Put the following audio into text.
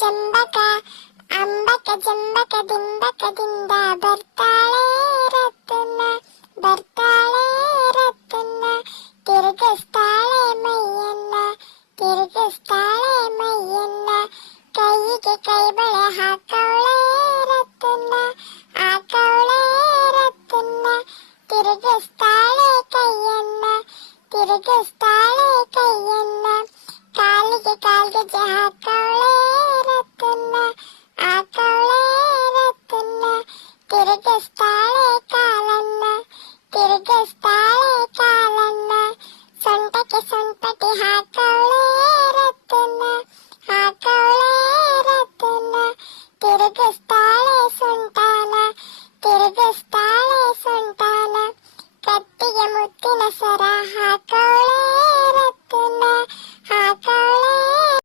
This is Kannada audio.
ಜಂಬಕ ಅಂಬಕ ಜಂಬಕ ದಿಂಬಕದಿಂದ ಬರ್ತಾಳೆ ರತ್ನ ಬರ್ತಾಳೆ ರತ್ನ ತಿರುಗಿಸ್ತಾಳೆ ಮೈಯನ್ನ ತಿರುಗಿಸ್ತಾಳೆ ಮೈಯನ್ನ ಕೈಗೆ ಕೈ ಬಳೆ ಹಾಕವಳೆ ರತ್ನ ಹಾಕವಳೆ ರತ್ನ ತಿರುಗಿಸ್ತಾಳೆ ಕೈಯನ್ನ ತಿರುಗಿಸ್ತಾಳೆ ಕೈಯನ್ನ ಕಾಲಿಗೆ ಕಾಲ್ಗೆಜ್ಜೆ ಹಾಕವಳೆ